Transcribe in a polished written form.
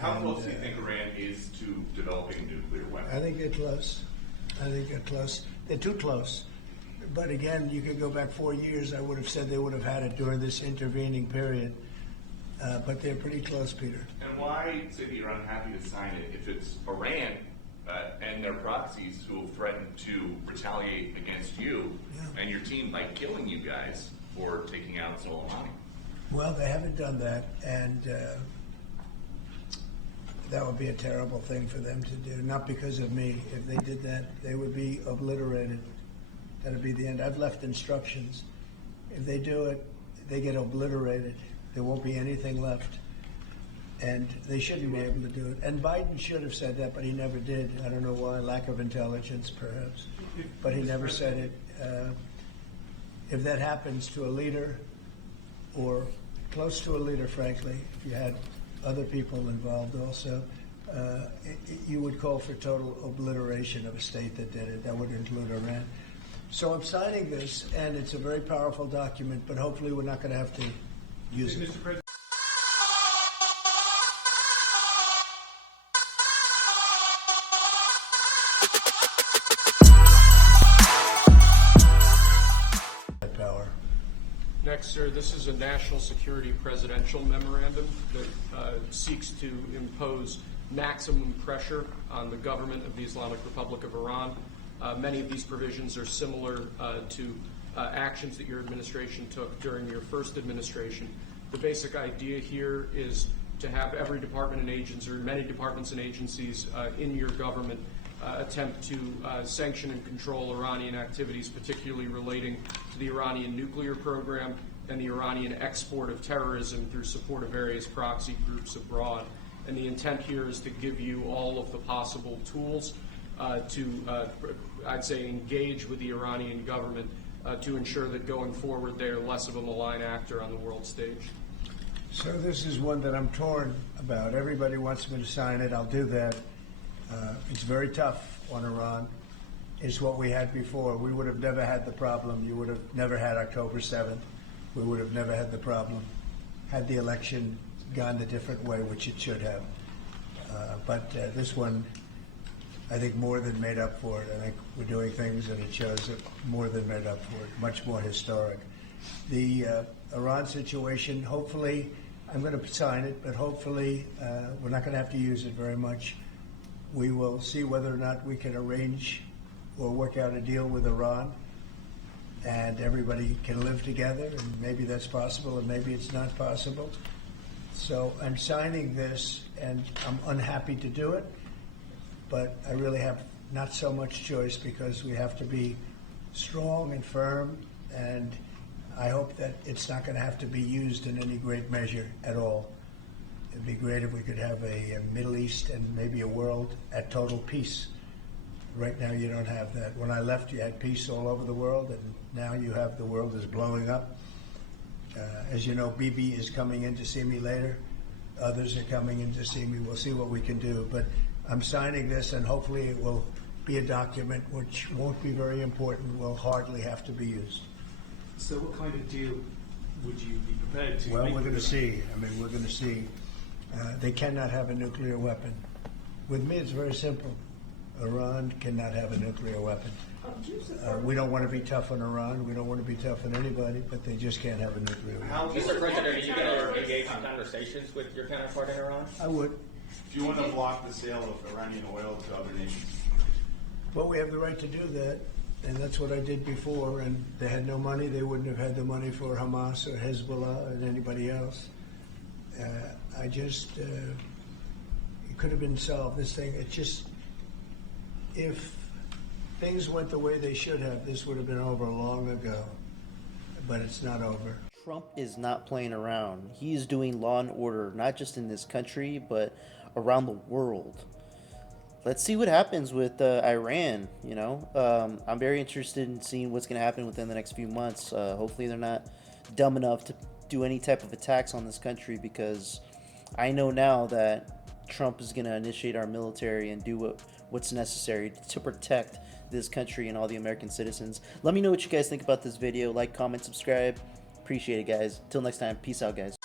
How close do you think Iran is to developing a nuclear weapon? I think they're close. I think they're close. They're too close. But again, you could go back 4 years. I would have said they would have had it during this intervening period. But they're pretty close, Peter. And why say that you're unhappy to sign it if it's Iran and their proxies who have threatened to retaliate against you and your team by killing you guys for taking out Soleimani? Well, they haven't done that, and that would be a terrible thing for them to do. Not because of me. If they did that, they would be obliterated. That would be the end. I've left instructions. If they do it, they get obliterated. There won't be anything left. And they shouldn't be able to do it. And Biden should have said that, but he never did. I don't know why. Lack of intelligence, perhaps. But he never said it. If that happens to a leader, or close to a leader, frankly, if you had other people involved also, you would call for total obliteration of a state that did it. That would include Iran. So I'm signing this, and it's a very powerful document, but hopefully we're not going to have to use it. Mr. President. That power. Next, sir, this is a national security presidential memorandum that seeks to impose maximum pressure on the government of the Islamic Republic of Iran. Many of these provisions are similar to actions that your administration took during your first administration. The basic idea here is to have every department and agency, or many departments and agencies in your government attempt to sanction and control Iranian activities, particularly relating to the Iranian nuclear program and the Iranian export of terrorism through support of various proxy groups abroad. And the intent here is to give you all of the possible tools to, I'd say, engage with the Iranian government to ensure that going forward they are less of a malign actor on the world stage. So this is one that I'm torn about. Everybody wants me to sign it. I'll do that. It's very tough on Iran. It's what we had before. We would have never had the problem. You would have never had October 7th. We would have never had the problem had the election gone a different way, which it should have. But this one, I think, more than made up for it. I think we're doing things, and it shows it more than made up for it, much more historic. The Iran situation, hopefully, I'm going to sign it, but hopefully we're not going to have to use it very much. We will see whether or not we can arrange or work out a deal with Iran, and everybody can live together, and maybe that's possible, and maybe it's not possible. So I'm signing this, and I'm unhappy to do it, but I really have not so much choice because we have to be strong and firm, and I hope that it's not going to have to be used in any great measure at all. It'd be great if we could have a Middle East and maybe a world at total peace. Right now you don't have that. When I left, you had peace all over the world, and now you have the world is blowing up. As you know, Bibi is coming in to see me later. Others are coming in to see me. We'll see what we can do. But I'm signing this, and hopefully it will be a document which won't be very important, will hardly have to be used. So what kind of deal would you be prepared to Well, make? we're going to see. I mean, we're going to see. They cannot have a nuclear weapon. With me, it's very simple. Iran cannot have a nuclear weapon. We don't want to be tough on Iran. We don't want to be tough on anybody, but they just can't have a nuclear weapon. Mr. President, are you going to engage in conversations with your counterpart in Iran? I would. Do you want to block the sale of Iranian oil to other nations? Well, we have the right to do that, and that's what I did before. And they had no money. They wouldn't have had the money for Hamas or Hezbollah and anybody else. It could have been solved. This thing, if things went the way they should have, this would have been over long ago. But it's not over. Trump is not playing around. He is doing law and order, not just in this country, but around the world. Let's see what happens with Iran, you know. I'm very interested in seeing what's going to happen within the next few months. Hopefully they're not dumb enough to do any type of attacks on this country, because I know now that Trump is going to initiate our military and do what's necessary to protect this country and all the American citizens. Let me know what you guys think about this video. Like, comment, subscribe. Appreciate it, guys. Till next time. Peace out, guys.